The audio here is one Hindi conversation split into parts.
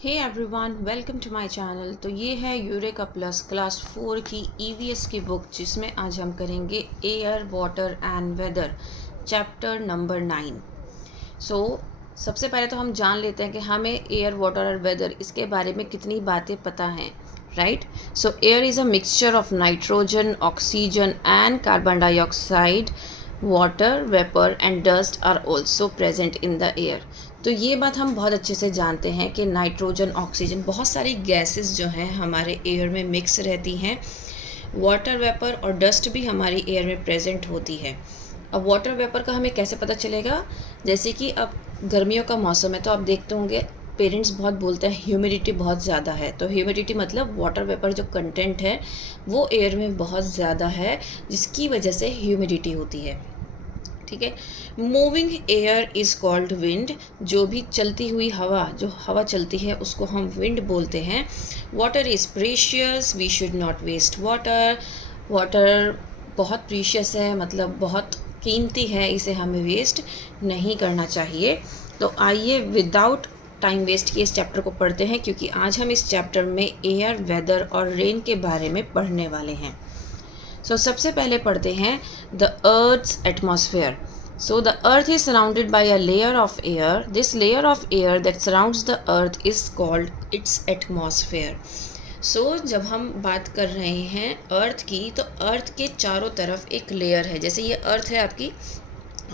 Hey everyone, welcome to my channel. तो ये है यूरेका प्लस क्लास 4 की ईवीएस की बुक, जिसमें आज हम करेंगे air water and weather chapter number 9। सबसे पहले तो हम जान लेते हैं कि हमें एयर वाटर और वेदर इसके बारे में कितनी बातें पता हैं, right. So air is a mixture of nitrogen, oxygen and carbon dioxide. Water vapour and dust are also present in the air. तो ये बात हम बहुत अच्छे से जानते हैं कि नाइट्रोजन, ऑक्सीजन, बहुत सारी गैसेस जो हैं हमारे एयर में मिक्स रहती हैं। वाटर वेपर और डस्ट भी हमारी एयर में प्रेजेंट होती है। अब वाटर वेपर का हमें कैसे पता चलेगा? जैसे कि अब गर्मियों का मौसम है तो आप देखते होंगे पेरेंट्स बहुत बोलते हैं ह्यूमिडिटी बहुत ज़्यादा है। तो ह्यूमिडिटी मतलब वाटर वेपर जो कंटेंट है वो एयर में बहुत ज़्यादा है, जिसकी वजह से ह्यूमिडिटी होती है। ठीक है। Moving air is called wind. जो भी चलती हुई हवा, जो हवा चलती है उसको हम विंड बोलते हैं। Water is precious, we should not waste water. Water बहुत प्रीशियस है, मतलब बहुत कीमती है, इसे हमें वेस्ट नहीं करना चाहिए। तो आइए विदाउट टाइम वेस्ट किए इस चैप्टर को पढ़ते हैं, क्योंकि आज हम इस चैप्टर में एयर, वेदर और रेन के बारे में पढ़ने वाले हैं। सबसे पहले पढ़ते हैं the earth's atmosphere. So the earth is surrounded by a layer of air. This layer of air that surrounds the earth is called its atmosphere. जब हम बात कर रहे हैं अर्थ की, तो अर्थ के चारों तरफ एक लेयर है। जैसे ये अर्थ है आपकी,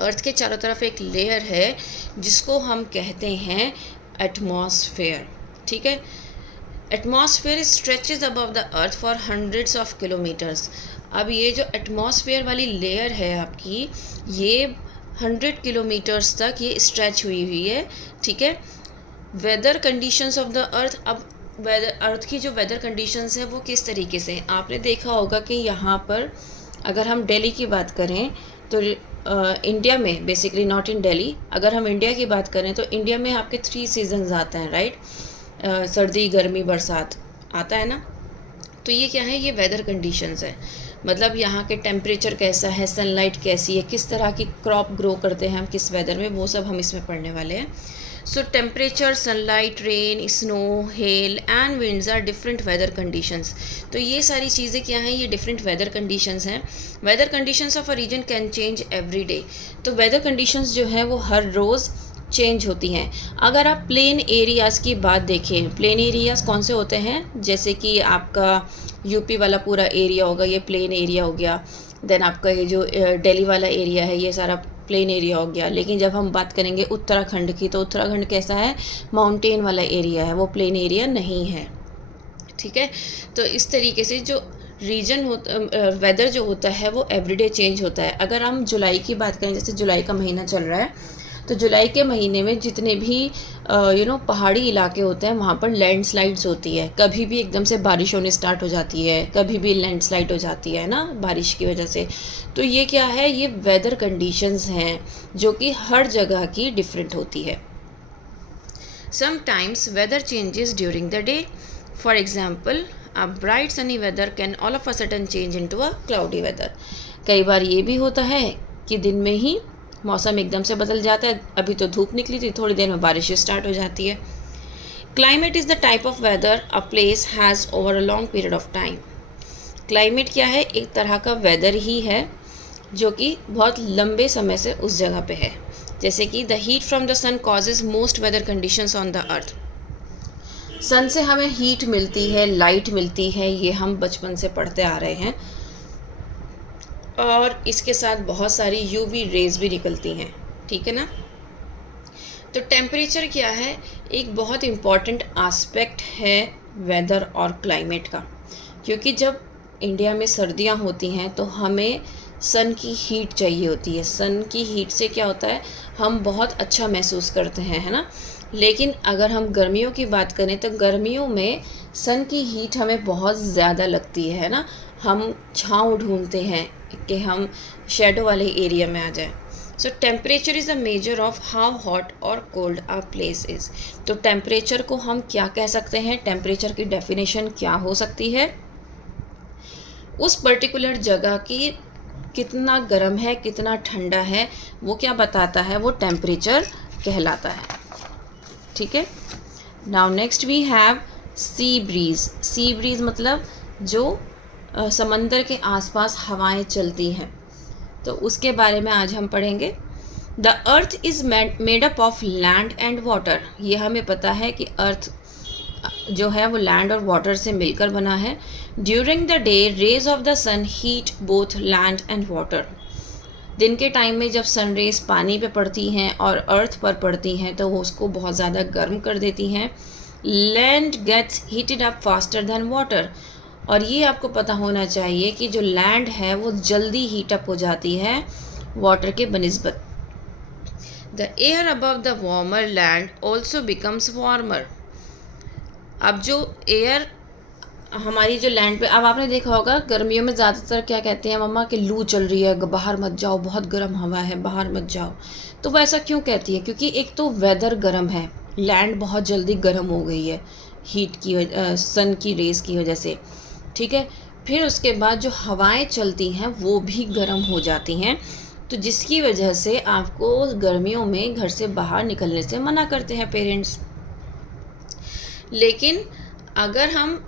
अर्थ के चारों तरफ एक लेयर है जिसको हम कहते हैं एटमॉस्फेयर। ठीक है। Atmosphere stretches above the earth for hundreds of kilometres. अब ये जो एटमॉस्फेयर वाली लेयर है आपकी, ये 100 किलोमीटर्स तक ये स्ट्रेच हुई है। ठीक है। Weather conditions of the earth. अब वेदर, अर्थ की जो वेदर कंडीशंस है वो किस तरीके से, आपने देखा होगा कि यहाँ पर अगर हम दिल्ली की बात करें तो इंडिया में, बेसिकली नॉट इन दिल्ली, अगर हम इंडिया की बात करें तो इंडिया में आपके 3 सीजन्स आते हैं, राइट। सर्दी, गर्मी, बरसात आता है ना। तो ये क्या है, ये वेदर कंडीशंस है। मतलब यहाँ के टेम्परेचर कैसा है, सनलाइट कैसी है, किस तरह की क्रॉप ग्रो करते हैं हम किस वेदर में, वो सब हम इसमें पढ़ने वाले हैं। Temperature, sunlight, rain, snow, hail and winds are different weather conditions. तो ये सारी चीज़ें क्या हैं, ये डिफरेंट वेदर कंडीशंस हैं। Weather conditions of a region can change every day. तो वेदर कंडीशंस जो हैं वो हर रोज़ चेंज होती हैं। अगर आप प्लेन एरियाज़ की बात देखें, प्लेन एरियाज़ कौन से होते हैं, जैसे कि आपका यूपी वाला पूरा एरिया होगा, ये प्लेन एरिया हो गया। देन आपका ये जो दिल्ली वाला एरिया है, ये सारा प्लेन एरिया हो गया। लेकिन जब हम बात करेंगे उत्तराखंड की, तो उत्तराखंड कैसा है, माउंटेन वाला एरिया है, वो प्लेन एरिया नहीं है। ठीक है। तो इस तरीके से जो रीजन होता, वेदर जो होता है वो एवरीडे चेंज होता है। अगर हम जुलाई की बात करें, जैसे जुलाई का महीना चल रहा है, तो जुलाई के महीने में जितने भी पहाड़ी इलाके होते हैं वहाँ पर लैंडस्लाइड्स होती है। कभी भी एकदम से बारिश होने स्टार्ट हो जाती है, कभी भी लैंडस्लाइड हो जाती है ना बारिश की वजह से। तो ये क्या है, ये वेदर कंडीशंस हैं जो कि हर जगह की डिफरेंट होती है। Sometimes weather changes during the day. For example, a bright sunny weather can all of a sudden change into a cloudy weather. कई बार ये भी होता है कि दिन में ही मौसम एकदम से बदल जाता है। अभी तो धूप निकली थी, थोड़ी देर में बारिश स्टार्ट हो जाती है। Climate is the type of weather a place has over a long period of time. Climate क्या है, एक तरह का वेदर ही है जो कि बहुत लंबे समय से उस जगह पे है। जैसे कि the heat from the sun causes most weather conditions on the earth. Sun से हमें हीट मिलती है, लाइट मिलती है, ये हम बचपन से पढ़ते आ रहे हैं। और इसके साथ बहुत सारी यूवी रेज भी निकलती हैं। ठीक है ना। तो टेम्परेचर क्या है, एक बहुत इम्पॉर्टेंट आस्पेक्ट है वेदर और क्लाइमेट का। क्योंकि जब इंडिया में सर्दियां होती हैं तो हमें सन की हीट चाहिए होती है। सन की हीट से क्या होता है, हम बहुत अच्छा महसूस करते हैं, है ना। लेकिन अगर हम गर्मियों की बात करें तो गर्मियों में सन की हीट हमें बहुत ज़्यादा लगती है ना। हम छाँव ढूंढते हैं कि हम शेडो वाले एरिया में आ जाए। Temperature is a measure of how hot और कोल्ड आ प्लेस इज़। तो टेम्परेचर को हम क्या कह सकते हैं, टेम्परेचर की डेफिनेशन क्या हो सकती है, उस पर्टिकुलर जगह की कितना गर्म है, कितना ठंडा है, वो क्या बताता है, वो टेम्परेचर कहलाता है। ठीक है। Now next we have sea breeze. Sea breeze मतलब जो समंदर के आसपास हवाएं चलती हैं, तो उसके बारे में आज हम पढ़ेंगे। The earth is made up of land and water. ये हमें पता है कि अर्थ जो है वो लैंड और वाटर से मिलकर बना है। During the day rays of the sun heat both land and water. दिन के टाइम में जब सन रेज पानी पे पड़ती हैं और अर्थ पर पड़ती हैं तो वो उसको बहुत ज़्यादा गर्म कर देती हैं। Land gets heated up faster than water. और ये आपको पता होना चाहिए कि जो लैंड है वो जल्दी हीट अप हो जाती है वाटर के बनिस्बत। The air above the warmer land also becomes warmer. अब जो एयर हमारी जो लैंड पे, अब आपने देखा होगा गर्मियों में ज़्यादातर क्या कहते हैं मम्मा कि लू चल रही है, बाहर मत जाओ, बहुत गर्म हवा है, बाहर मत जाओ। तो वो ऐसा क्यों कहती है? क्योंकि एक तो वेदर गर्म है, लैंड बहुत जल्दी गर्म हो गई है हीट की सन की रेस की वजह से, ठीक है। फिर उसके बाद जो हवाएं चलती हैं वो भी गर्म हो जाती हैं, तो जिसकी वजह से आपको गर्मियों में घर से बाहर निकलने से मना करते हैं पेरेंट्स। लेकिन अगर हम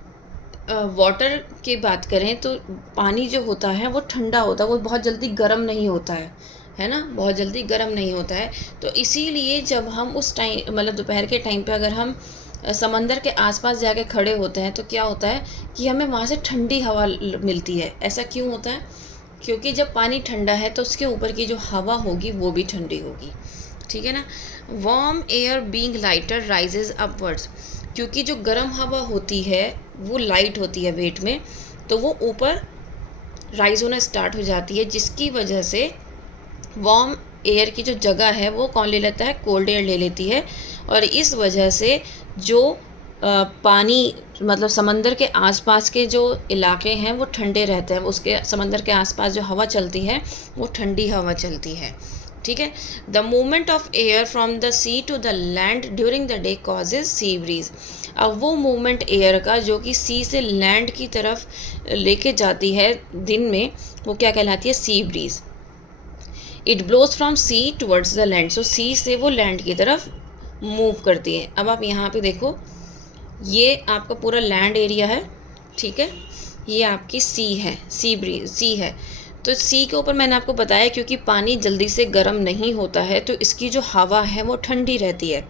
वाटर की बात करें तो पानी जो होता है वो ठंडा होता है, वो बहुत जल्दी गर्म नहीं होता है ना, बहुत जल्दी गर्म नहीं होता है। तो इसीलिए जब हम उस टाइम मतलब दोपहर के टाइम पे अगर हम समंदर के आसपास जाके खड़े होते हैं तो क्या होता है कि हमें वहाँ से ठंडी हवा मिलती है। ऐसा क्यों होता है? क्योंकि जब पानी ठंडा है तो उसके ऊपर की जो हवा होगी वो भी ठंडी होगी, ठीक है ना। Warm air being lighter rises upwards. क्योंकि जो गर्म हवा होती है वो लाइट होती है वेट में, तो वो ऊपर राइज होना स्टार्ट हो जाती है, जिसकी वजह से वार्म एयर की जो जगह है वो कौन ले लेता है? कोल्ड एयर ले लेती है। और इस वजह से जो पानी मतलब समंदर के आसपास के जो इलाके हैं वो ठंडे रहते हैं, उसके समंदर के आसपास जो हवा चलती है वो ठंडी हवा चलती है, ठीक है। The movement of air from the sea to the land during the day causes sea breeze. अब वो मूवमेंट एयर का जो कि सी से लैंड की तरफ लेके जाती है दिन में, वो क्या कहलाती है? Sea breeze. It blows from sea towards the land. So sea से वो लैंड की तरफ मूव करती है। अब आप यहाँ पे देखो, ये आपका पूरा लैंड एरिया है, ठीक है, ये आपकी सी है, सी ब्रीज सी है। तो सी के ऊपर मैंने आपको बताया क्योंकि पानी जल्दी से गर्म नहीं होता है तो इसकी जो हवा है वो ठंडी रहती है।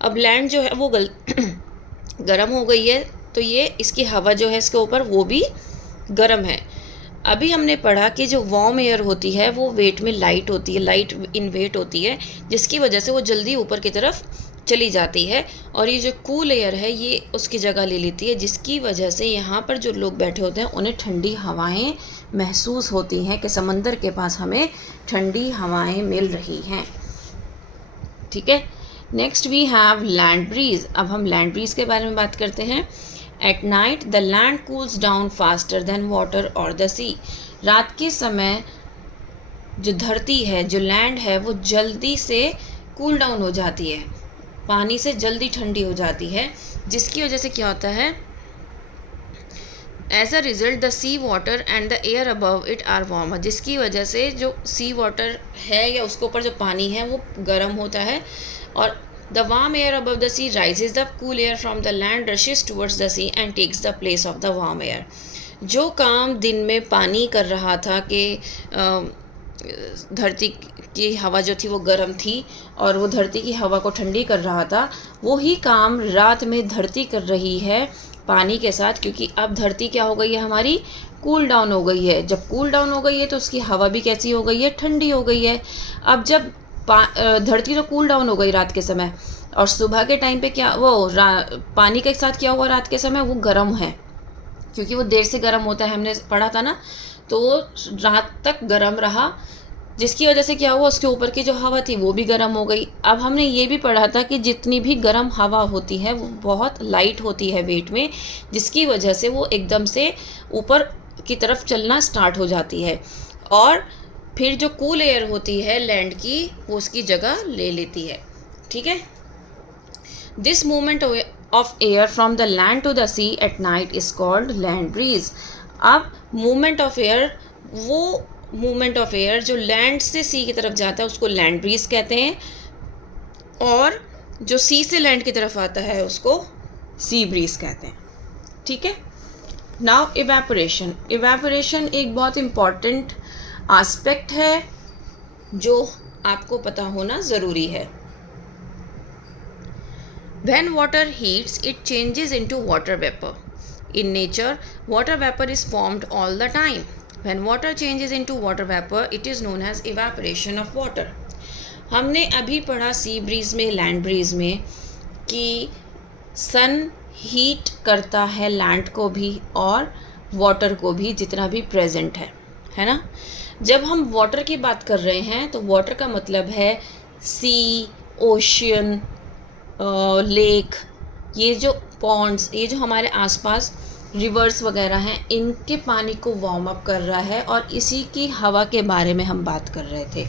अब लैंड जो है वो गर्म हो गई है, तो ये इसकी हवा जो है इसके ऊपर वो भी गर्म है। अभी हमने पढ़ा कि जो वार्म एयर होती है वो वेट में लाइट होती है, लाइट इन वेट होती है, जिसकी वजह से वो जल्दी ऊपर की तरफ चली जाती है। और ये जो कूल एयर है ये उसकी जगह ले लेती है, जिसकी वजह से यहाँ पर जो लोग बैठे होते हैं उन्हें ठंडी हवाएं महसूस होती हैं कि समंदर के पास हमें ठंडी हवाएं मिल रही हैं, ठीक है। Next we have land breeze. अब हम लैंड ब्रीज के बारे में बात करते हैं। At night the land cools down faster than water और द सी। रात के समय जो धरती है, जो लैंड है, वो जल्दी से कूल डाउन हो जाती है, पानी से जल्दी ठंडी हो जाती है, जिसकी वजह से क्या होता है? As a result the sea water and the air above it are warmer. जिसकी वजह से जो सी वाटर है या उसके ऊपर जो पानी है वो गर्म होता है, और the warm air above the sea rises the cool air from the land rushes towards the sea and takes the place of the warm air. जो काम दिन में पानी कर रहा था कि धरती की हवा जो थी वो गर्म थी और वो धरती की हवा को ठंडी कर रहा था, वो ही काम रात में धरती कर रही है पानी के साथ। क्योंकि अब धरती क्या हो गई है? हमारी कूल डाउन हो गई है। जब कूल डाउन हो गई है तो उसकी हवा भी कैसी हो गई है? ठंडी हो गई है। अब जब धरती तो कूल डाउन हो गई रात के समय, और सुबह के टाइम पे क्या पानी के साथ क्या हुआ? रात के समय वो गर्म है, क्योंकि वो देर से गर्म होता है, हमने पढ़ा था ना, तो वो रात तक गर्म रहा, जिसकी वजह से क्या हुआ? उसके ऊपर की जो हवा थी वो भी गर्म हो गई। अब हमने ये भी पढ़ा था कि जितनी भी गर्म हवा होती है वो बहुत लाइट होती है वेट में, जिसकी वजह से वो एकदम से ऊपर की तरफ चलना स्टार्ट हो जाती है, और फिर जो कूल एयर होती है लैंड की वो उसकी जगह ले लेती है, ठीक है। This movement of air from the land to the sea at night is called land breeze. अब मूवमेंट ऑफ एयर, वो मूवमेंट ऑफ एयर जो लैंड से सी की तरफ जाता है उसको लैंड ब्रीज कहते हैं, और जो सी से लैंड की तरफ आता है उसको सी ब्रीज कहते हैं। ठीक है। Now evaporation. इवेपोरेशन एक बहुत इम्पॉर्टेंट आस्पेक्ट है जो आपको पता होना ज़रूरी है। When water heats, it changes into water vapor. In nature, water vapor is formed all the time. When water changes into water vapor, it is known as evaporation of water. हमने अभी पढ़ा सी ब्रीज में, लैंड ब्रीज में कि सन हीट करता है लैंड को भी और वाटर को भी, जितना भी प्रेजेंट है ना। जब हम वाटर की बात कर रहे हैं तो वाटर का मतलब है सी, ओशियन, लेक, ये जो पॉन्ड्स, ये जो हमारे आसपास रिवर्स वगैरह हैं, इनके पानी को वार्म अप कर रहा है और इसी की हवा के बारे में हम बात कर रहे थे।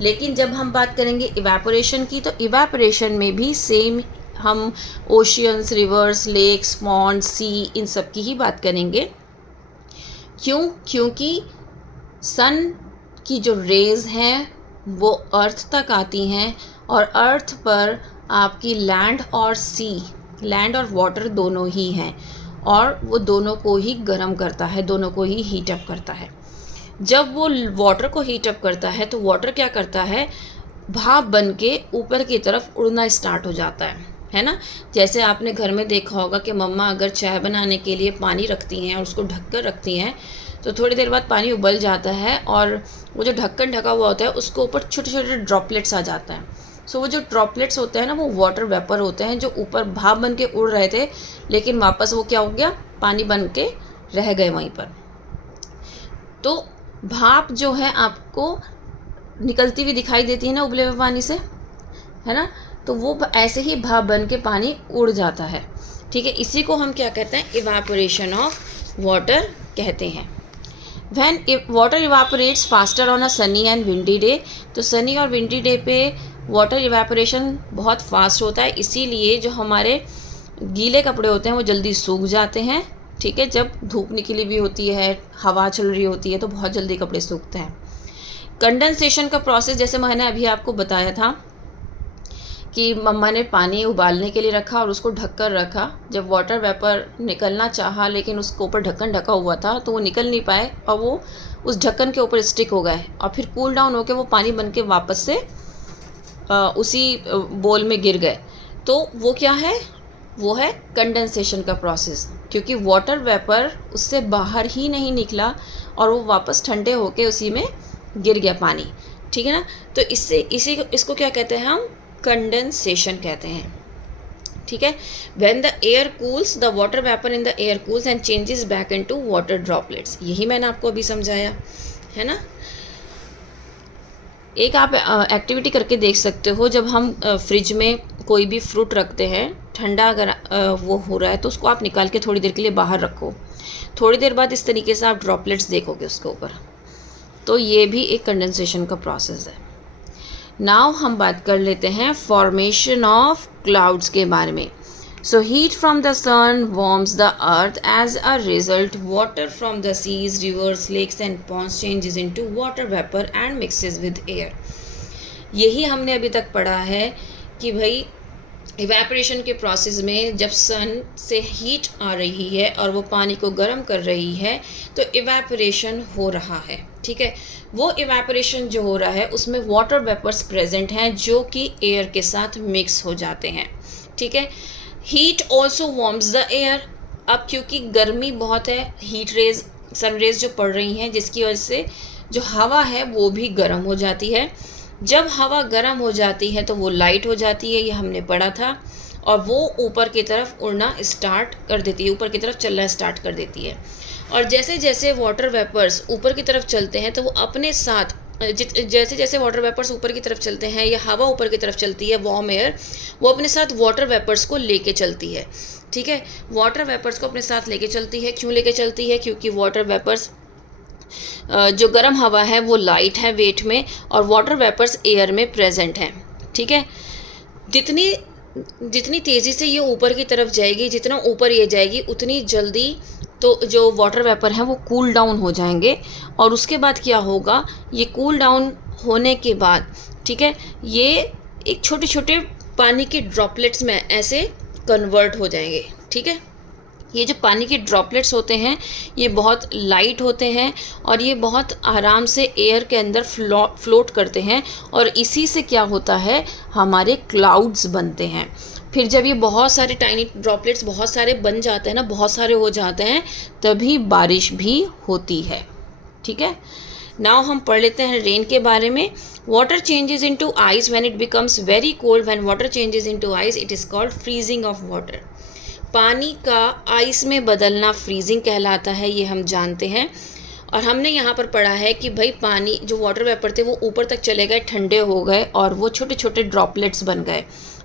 लेकिन जब हम बात करेंगे इवेपोरेशन की, तो इवेपोरेशन में भी सेम हम ओशियंस, रिवर्स, लेक्स, पॉन्ड्स, सी, इन सब की ही बात करेंगे। क्योंकि सन की जो रेज़ हैं वो अर्थ तक आती हैं और अर्थ पर आपकी लैंड और सी, लैंड और वाटर दोनों ही हैं और वो दोनों को ही गर्म करता है, दोनों को ही हीट अप करता है। जब वो वाटर को हीट अप करता है तो वाटर क्या करता है, भाप बन के ऊपर की तरफ उड़ना स्टार्ट हो जाता है ना। जैसे आपने घर में देखा होगा कि मम्मा अगर चाय बनाने के लिए पानी रखती हैं और उसको ढक कर रखती हैं तो थोड़ी देर बाद पानी उबल जाता है और वो जो ढक्कन ढका हुआ होता है उसके ऊपर छोटे छोटे ड्रॉपलेट्स आ जाते हैं। सो वो जो ड्रॉपलेट्स होते हैं ना, वो वाटर वेपर होते हैं जो ऊपर भाप बन के उड़ रहे थे, लेकिन वापस वो क्या हो गया, पानी बन के रह गए वहीं पर। तो भाप जो है आपको निकलती हुई दिखाई देती है ना उबले हुए पानी से, है ना। तो वो ऐसे ही भाप बन के पानी उड़ जाता है। ठीक है, इसी को हम क्या कहते हैं, इवेपोरेशन ऑफ वाटर कहते हैं। When water evaporates faster on a sunny and windy day, तो सनी और विंडी डे पे वाटर इवेपोरेशन बहुत फास्ट होता है, इसीलिए जो हमारे गीले कपड़े होते हैं वो जल्दी सूख जाते हैं। ठीक है, जब धूप निकली हुई होती है, हवा चल रही होती है तो बहुत जल्दी कपड़े सूखते हैं। कंडेंसेशन का प्रोसेस, जैसे मैंने अभी आपको बताया था कि मम्मा ने पानी उबालने के लिए रखा और उसको ढक कर रखा। जब वाटर वेपर निकलना चाहा लेकिन उसके ऊपर ढक्कन ढका हुआ था तो वो निकल नहीं पाए और वो उस ढक्कन के ऊपर स्टिक हो गए और फिर कूल डाउन होकर वो पानी बन के वापस से उसी बोल में गिर गए। तो वो क्या है, वो है कंडेंसेशन का प्रोसेस, क्योंकि वाटर वेपर उससे बाहर ही नहीं निकला और वो वापस ठंडे होके उसी में गिर गया पानी। ठीक है ना। तो इसको क्या कहते हैं हम, कंडेंसेशन कहते हैं। ठीक है। When the air cools, the water vapour in the air cools and changes back into water droplets. यही मैंने आपको अभी समझाया है ना। एक आप एक्टिविटी करके देख सकते हो, जब हम फ्रिज में कोई भी फ्रूट रखते हैं, ठंडा अगर वो हो रहा है तो उसको आप निकाल के थोड़ी देर के लिए बाहर रखो, थोड़ी देर बाद इस तरीके से आप ड्रॉपलेट्स देखोगे उसके ऊपर, तो ये भी एक कंडेंसेशन का प्रोसेस है। नाउ हम बात कर लेते हैं फॉर्मेशन ऑफ क्लाउड्स के बारे में। So heat from the sun warms the earth, as a result water from the seas, rivers, lakes and ponds changes into water vapour and mixes with air. यही हमने अभी तक पढ़ा है कि भाई इवेपोरेशन के प्रोसेस में जब सन से हीट आ रही है और वो पानी को गर्म कर रही है तो इवेपोरेशन हो रहा है। ठीक है, वो इवेपोरेशन जो हो रहा है उसमें वाटर वेपर्स प्रेजेंट हैं जो कि एयर के साथ मिक्स हो जाते हैं। ठीक है, heat also warms the air. अब क्योंकि गर्मी बहुत है, हीट रेज, सन रेज जो पड़ रही हैं, जिसकी वजह से जो हवा है वो भी गर्म हो जाती है। जब हवा गर्म हो जाती है तो वो लाइट हो जाती है, ये हमने पढ़ा था, और वो ऊपर की तरफ उड़ना स्टार्ट कर देती है, ऊपर की तरफ चलना स्टार्ट कर देती है। और जैसे जैसे वाटर वेपर्स ऊपर की तरफ चलते हैं तो वो अपने साथ, जैसे जैसे वाटर वेपर्स ऊपर की तरफ चलते हैं या हवा ऊपर की तरफ चलती है, वार्म एयर, वो अपने साथ वाटर वेपर्स को लेके चलती है। ठीक है, वाटर वेपर्स को अपने साथ लेके चलती है। क्यों लेके चलती है? क्योंकि वाटर वेपर्स, जो गर्म हवा है वो लाइट है वेट में और वाटर वेपर्स एयर में प्रेजेंट हैं। ठीक है, जितनी तेज़ी से ये ऊपर की तरफ जाएगी, जितना ऊपर ये जाएगी, उतनी जल्दी तो जो वाटर वेपर हैं वो कूल डाउन हो जाएंगे। और उसके बाद क्या होगा, ये कूल डाउन होने के बाद, ठीक है, ये एक छोटे छोटे पानी के ड्रॉपलेट्स में ऐसे कन्वर्ट हो जाएंगे। ठीक है, ये जो पानी के ड्रॉपलेट्स होते हैं ये बहुत लाइट होते हैं और ये बहुत आराम से एयर के अंदर फ्लोट करते हैं और इसी से क्या होता है, हमारे क्लाउड्स बनते हैं। फिर जब ये बहुत सारे टाइनी ड्रॉपलेट्स बहुत सारे बन जाते हैं ना, बहुत सारे हो जाते हैं, तभी बारिश भी होती है। ठीक है, नाउ हम पढ़ लेते हैं रेन के बारे में। Water changes into ice when it becomes very cold. When water changes into ice it is called freezing of water. पानी का आइस में बदलना फ्रीजिंग कहलाता है, ये हम जानते हैं। और हमने यहाँ पर पढ़ा है कि भाई पानी जो वाटर वेपर थे वो ऊपर तक चले गए, ठंडे हो गए और वो छोटे छोटे ड्रॉपलेट्स बन गए।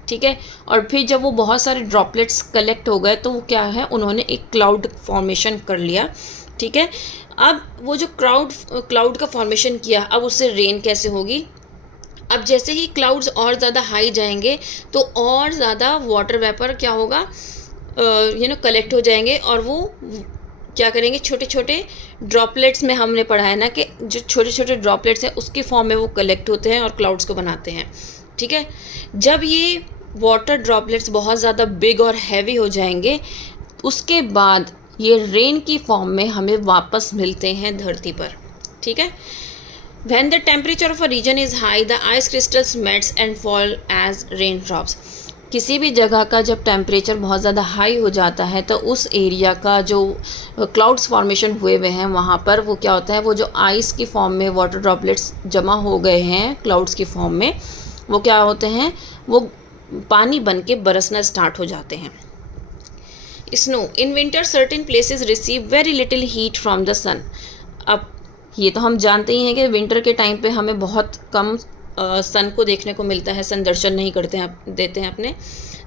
ठीक है, और फिर जब वो बहुत सारे ड्रॉपलेट्स कलेक्ट हो गए तो वो क्या है, उन्होंने एक क्लाउड फॉर्मेशन कर लिया। ठीक है, अब वो जो क्लाउड का फॉर्मेशन किया, अब उससे रेन कैसे होगी। अब जैसे ही क्लाउड्स और ज़्यादा हाई जाएंगे तो और ज़्यादा वाटर वेपर क्या होगा, कलेक्ट हो जाएंगे और वो क्या करेंगे, छोटे छोटे ड्रॉपलेट्स में हमने पढ़ा है ना कि जो छोटे छोटे ड्रॉपलेट्स हैं उसके फॉर्म में वो कलेक्ट होते हैं और क्लाउड्स को बनाते हैं। ठीक है, जब ये वाटर ड्रॉपलेट्स बहुत ज़्यादा बिग और हैवी हो जाएंगे उसके बाद ये रेन की फॉर्म में हमें वापस मिलते हैं धरती पर। ठीक है, When the temperature of a region is high, the ice crystals melts and fall as raindrops. किसी भी जगह का जब टेम्परेचर बहुत ज़्यादा हाई हो जाता है तो उस एरिया का जो क्लाउड्स फॉर्मेशन हुए हुए हैं वहाँ पर वो क्या होता है, वो जो आइस की फॉर्म में वाटर ड्रॉपलेट्स जमा हो गए हैं क्लाउड्स की फॉर्म में, वो क्या होते हैं, वो पानी बन के बरसना स्टार्ट हो जाते हैं। Snow in winter certain places receive very little heat from the sun. अब ये तो हम जानते ही हैं कि विंटर के टाइम पे हमें बहुत कम सन को देखने को मिलता है, सन दर्शन नहीं देते हैं अपने।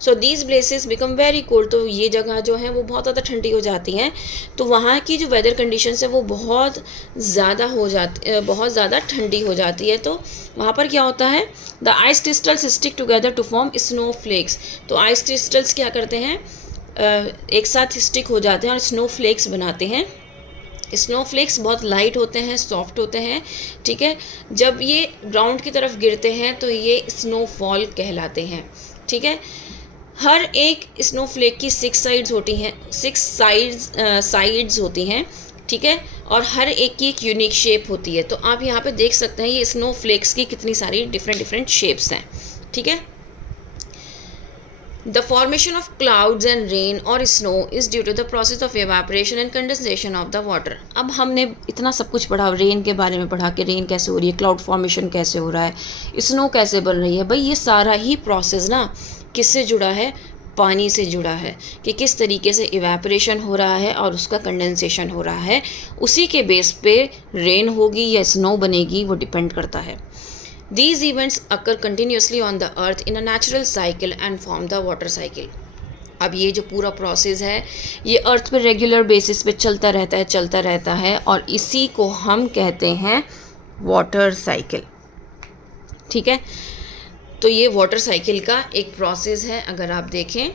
So these places become very cold. तो ये जगह जो है वो बहुत ज़्यादा ठंडी हो जाती हैं, तो वहाँ की जो वेदर कंडीशंस है वो बहुत ज़्यादा ठंडी हो जाती है। तो वहाँ पर क्या होता है, the ice crystals stick together to form snowflakes. तो आइस क्रिस्टल्स क्या करते हैं, एक साथ स्टिक हो जाते हैं और स्नो फ्लेक्स बनाते हैं। स्नोफ्लेक्स बहुत लाइट होते हैं, सॉफ्ट होते हैं। ठीक है, जब ये ग्राउंड की तरफ गिरते हैं तो ये स्नोफॉल कहलाते हैं। ठीक है, हर एक स्नोफ्लेक की 6 साइड्स होती हैं, 6 साइड्स होती हैं। ठीक है, और हर एक की एक यूनिक शेप होती है। तो आप यहाँ पे देख सकते हैं ये स्नोफ्लेक्स की कितनी सारी डिफरेंट शेप्स हैं। ठीक है, The formation of clouds and rain or snow is due to the process of evaporation and condensation of the water. अब हमने इतना सब कुछ पढ़ा, रेन के बारे में पढ़ा कि रेन कैसे हो रही है, क्लाउड फॉर्मेशन कैसे हो रहा है, स्नो कैसे बन रही है। भाई ये सारा ही प्रोसेस ना किससे जुड़ा है, पानी से जुड़ा है, कि किस तरीके से इवेपोरेशन हो रहा है और उसका कंडेंसेशन हो रहा है। उसी के बेस पे रेन होगी या स्नो बनेगी वो डिपेंड करता है। These events occur continuously on the earth in a natural cycle and form the water cycle. अब ये जो पूरा प्रोसेस है ये अर्थ पे रेगुलर बेसिस पे चलता रहता है और इसी को हम कहते हैं वाटर साइकिल। ठीक है, तो ये वाटर साइकिल का एक प्रोसेस है। अगर आप देखें,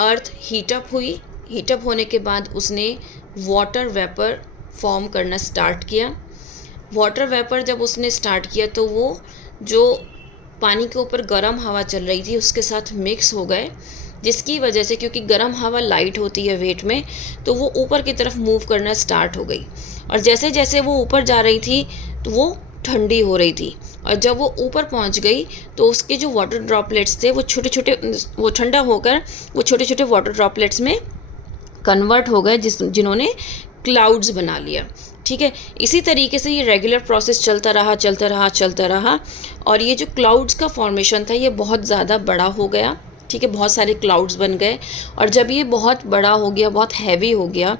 अर्थ हीटअप होने के बाद उसने वाटर वेपर फॉर्म करना स्टार्ट किया। वाटर वेपर जब उसने स्टार्ट किया तो वो जो पानी के ऊपर गर्म हवा चल रही थी उसके साथ मिक्स हो गए, जिसकी वजह से, क्योंकि गर्म हवा लाइट होती है वेट में, तो वो ऊपर की तरफ मूव करना स्टार्ट हो गई। और जैसे जैसे वो ऊपर जा रही थी तो वो ठंडी हो रही थी, और जब वो ऊपर पहुंच गई तो उसके जो वाटर ड्रॉपलेट्स थे वो ठंडा होकर वो छोटे छोटे वाटर ड्रॉपलेट्स में कन्वर्ट हो गए, जिन्होंने क्लाउड्स बना लिया। ठीक है, इसी तरीके से ये रेगुलर प्रोसेस चलता रहा और ये जो क्लाउड्स का फॉर्मेशन था ये बहुत ज़्यादा बड़ा हो गया। ठीक है, बहुत सारे क्लाउड्स बन गए, और जब ये बहुत बड़ा हो गया, बहुत हैवी हो गया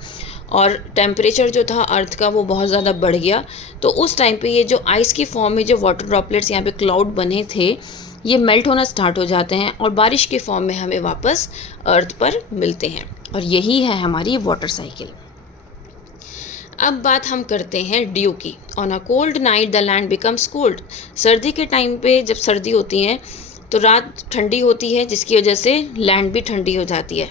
और टेम्परेचर जो था अर्थ का वो बहुत ज़्यादा बढ़ गया, तो उस टाइम पे ये जो आइस की फॉर्म में जो वाटर ड्रॉपलेट्स यहाँ पे क्लाउड बने थे ये मेल्ट होना स्टार्ट हो जाते हैं और बारिश की फॉर्म में हमें वापस अर्थ पर मिलते हैं। और यही है हमारी वाटर साइकिल। अब बात हम करते हैं ड्यू की। On a cold night the land becomes cold. सर्दी के टाइम पे जब सर्दी होती है तो रात ठंडी होती है, जिसकी वजह से लैंड भी ठंडी हो जाती है,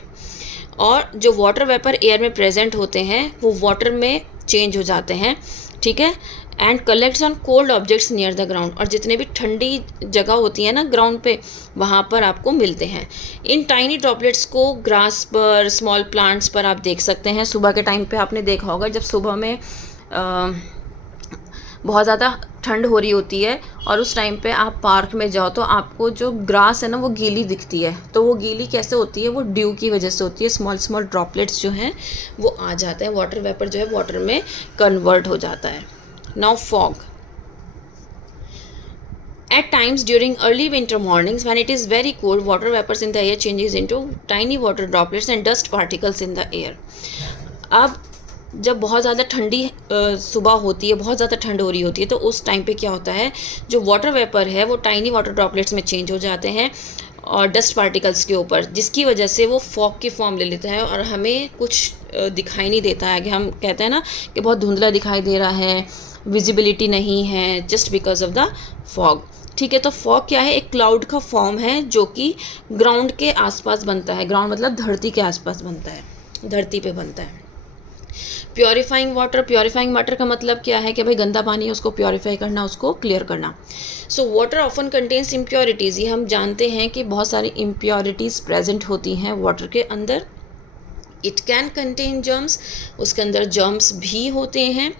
और जो वाटर वेपर एयर में प्रेजेंट होते हैं वो वाटर में चेंज हो जाते हैं। ठीक है, and collects on cold objects near the ground, और जितने भी ठंडी जगह होती है ना ग्राउंड पे, वहाँ पर आपको मिलते हैं। इन टाइनी ड्रॉपलेट्स को ग्रास पर, स्मॉल प्लांट्स पर आप देख सकते हैं। सुबह के टाइम पे आपने देखा होगा, जब सुबह में बहुत ज़्यादा ठंड हो रही होती है और उस टाइम पे आप पार्क में जाओ तो आपको जो ग्रास है ना वो गीली दिखती है। तो वो गीली कैसे होती है? वो ड्यू की वजह से होती है। स्मॉल स्मॉल ड्रॉपलेट्स जो हैं वो आ जाते हैं, वाटर वेपर जो है वाटर में कन्वर्ट हो जाता है। Now fog. At times during early winter mornings when it is very cold, water vapors in the air changes into tiny water droplets and dust particles in the air. अब जब बहुत ज़्यादा ठंडी सुबह होती है, बहुत ज़्यादा ठंड हो रही होती है, तो उस टाइम पे क्या होता है, जो वाटर वेपर है वो टाइनी वाटर ड्रॉपलेट्स में चेंज हो जाते हैं और डस्ट पार्टिकल्स के ऊपर, जिसकी वजह से वो फॉग की फॉर्म ले लेता है और हमें कुछ दिखाई नहीं देता है। कि हम कहते हैं ना कि बहुत धुंधला दिखाई दे रहा है, विजिबिलिटी नहीं है, just because of the fog. ठीक है, तो फॉग क्या है? एक क्लाउड का फॉर्म है जो कि ग्राउंड के आसपास बनता है। ग्राउंड मतलब धरती के आसपास बनता है, धरती पे बनता है। प्योरीफाइंग वाटर, प्योरीफाइंग वाटर का मतलब क्या है कि भाई गंदा पानी है उसको प्योरीफाई करना, उसको क्लियर करना। So water often contains impurities, ये हम जानते हैं कि बहुत सारी इम्प्योरिटीज़ प्रेजेंट होती हैं वाटर के अंदर। इट कैन कंटेन जर्म्स, उसके अंदर जर्म्स भी होते हैं।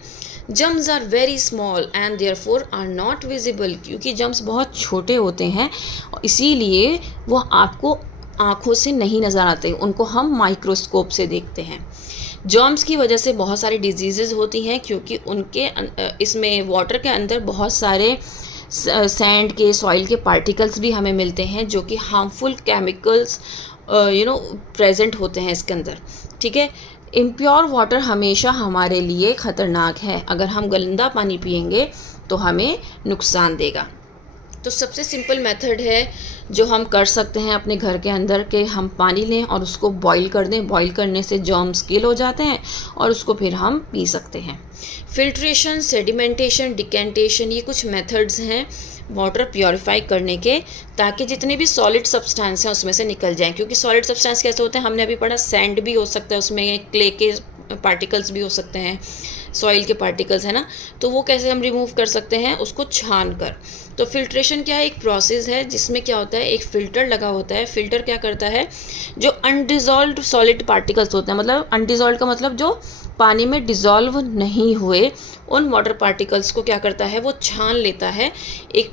Germs are very small and therefore are not visible, क्योंकि जर्म्स बहुत छोटे होते हैं इसीलिए वो आपको आँखों से नहीं नज़र आते, उनको हम माइक्रोस्कोप से देखते हैं। जर्म्स की वजह से बहुत सारी डिजीज़ेज़ होती हैं क्योंकि उनके इसमें वाटर के अंदर बहुत सारे सैंड के, सॉइल के पार्टिकल्स भी हमें मिलते हैं जो कि हार्मफुल केमिकल्स प्रेजेंट होते हैं इसके अंदर। ठीक है, इम्प्योर वाटर हमेशा हमारे लिए ख़तरनाक है। अगर हम गंदा पानी पिएंगे तो हमें नुकसान देगा। तो सबसे सिंपल मेथड है जो हम कर सकते हैं अपने घर के अंदर कि हम पानी लें और उसको बॉईल कर दें। बॉईल करने से जर्म्स किल हो जाते हैं और उसको फिर हम पी सकते हैं। फिल्ट्रेशन, सेडिमेंटेशन, डिकेंटेशन, ये कुछ मेथड्स हैं वाटर प्योरीफाई करने के, ताकि जितने भी सॉलिड सब्सटेंस हैं उसमें से निकल जाएं। क्योंकि सॉलिड सब्सटेंस कैसे होते हैं, हमने अभी पढ़ा, सैंड भी हो सकता है उसमें, क्ले के पार्टिकल्स भी हो सकते हैं, सॉइल के पार्टिकल्स है ना, तो वो कैसे हम रिमूव कर सकते हैं? उसको छान कर। तो फिल्ट्रेशन क्या है? एक प्रोसेस है जिसमें क्या होता है, एक फ़िल्टर लगा होता है। फ़िल्टर क्या करता है, जो अनडिज़ोल्व्ड सॉलिड पार्टिकल्स होते हैं, मतलब अनडिज़ोल्व्ड का मतलब जो पानी में डिज़ोल्व नहीं हुए, उन वाटर पार्टिकल्स को क्या करता है, वो छान लेता है। एक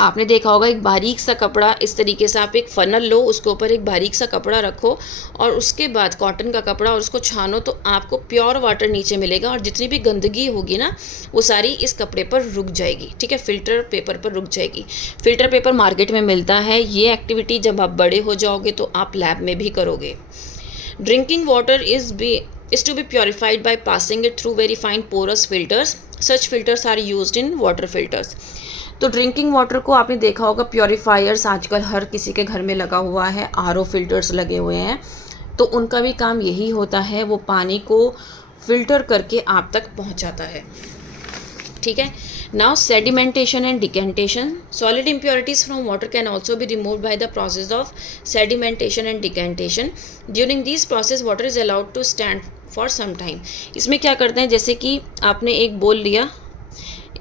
आपने देखा होगा, एक बारीक सा कपड़ा, इस तरीके से आप एक फ़नल लो, उसके ऊपर एक बारीक सा कपड़ा रखो और उसके बाद कॉटन का कपड़ा, और उसको छानो तो आपको प्योर वाटर नीचे मिलेगा और जितनी भी गंदगी होगी ना वो सारी इस कपड़े पर रुक जाएगी। ठीक है, फ़िल्टर पेपर पर रुक जाएगी। फ़िल्टर पेपर मार्केट में मिलता है। ये एक्टिविटी जब आप बड़े हो जाओगे तो आप लैब में भी करोगे। Drinking water is to be purified by passing it through very fine porous filters. Such filters are used in water filters. तो ड्रिंकिंग वाटर को आपने देखा होगा, प्योरीफायर्स आजकल हर किसी के घर में लगा हुआ है, आरओ फिल्टर्स लगे हुए हैं, तो उनका भी काम यही होता है, वो पानी को फिल्टर करके आप तक पहुंचाता है। ठीक है, now sedimentation and decantation. Solid impurities from water can also be removed by the process of sedimentation and decantation. During this process water is allowed to stand for some time. इसमें क्या करते हैं, जैसे कि आपने एक बोल लिया,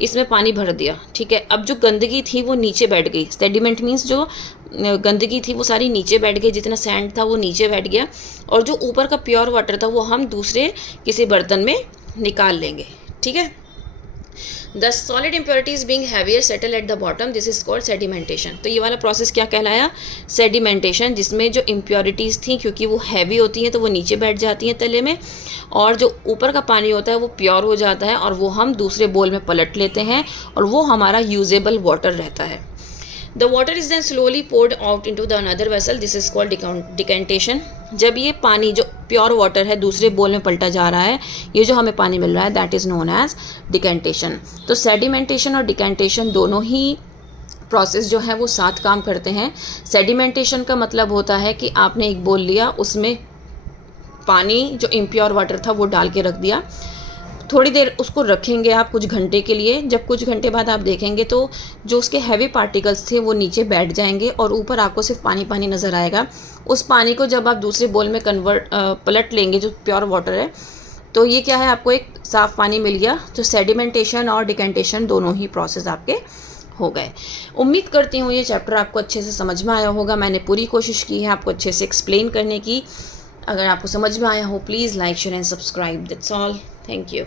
इसमें पानी भर दिया, ठीक है, अब जो गंदगी थी वो नीचे बैठ गई। सेडिमेंट मीन्स जो गंदगी थी वो सारी नीचे बैठ गई, जितना सैंड था वो नीचे बैठ गया, और जो ऊपर का प्योर वाटर था वो हम दूसरे किसी बर्तन में निकाल लेंगे। ठीक है, the solid impurities being heavier settle at the bottom, this is called sedimentation. तो ये वाला प्रोसेस क्या कहलाया? सेडिमेंटेशन, जिसमें जो इम्प्योरिटीज़ थी क्योंकि वो हैवी होती हैं तो वो नीचे बैठ जाती हैं तले में, और जो ऊपर का पानी होता है वो प्योर हो जाता है और वो हम दूसरे बोल में पलट लेते हैं और वो हमारा यूजेबल वाटर रहता है। The water is then slowly poured out into the another vessel, this is called decantation. जब ये पानी जो प्योर वाटर है दूसरे बोल में पलटा जा रहा है, ये जो हमें पानी मिल रहा है, that is known as decantation. तो सेडिमेंटेशन और डिकेंटेशन दोनों ही प्रोसेस जो है वो साथ काम करते हैं। सेडिमेंटेशन का मतलब होता है कि आपने एक बोल लिया, उसमें पानी जो इम्प्योर वाटर था वो डाल के रख दिया, थोड़ी देर उसको रखेंगे आप कुछ घंटे के लिए। जब कुछ घंटे बाद आप देखेंगे तो जो उसके हैवी पार्टिकल्स थे वो नीचे बैठ जाएंगे और ऊपर आपको सिर्फ पानी पानी नज़र आएगा। उस पानी को जब आप दूसरे बोल में पलट लेंगे जो प्योर वाटर है, तो ये क्या है, आपको एक साफ़ पानी मिल गया, तो सेडिमेंटेशन और डिकेंटेशन दोनों ही प्रोसेस आपके हो गए। उम्मीद करती हूँ ये चैप्टर आपको अच्छे से समझ में आया होगा। मैंने पूरी कोशिश की है आपको अच्छे से एक्सप्लेन करने की। अगर आपको समझ में आया हो, please like share and subscribe. That's all. Thank you.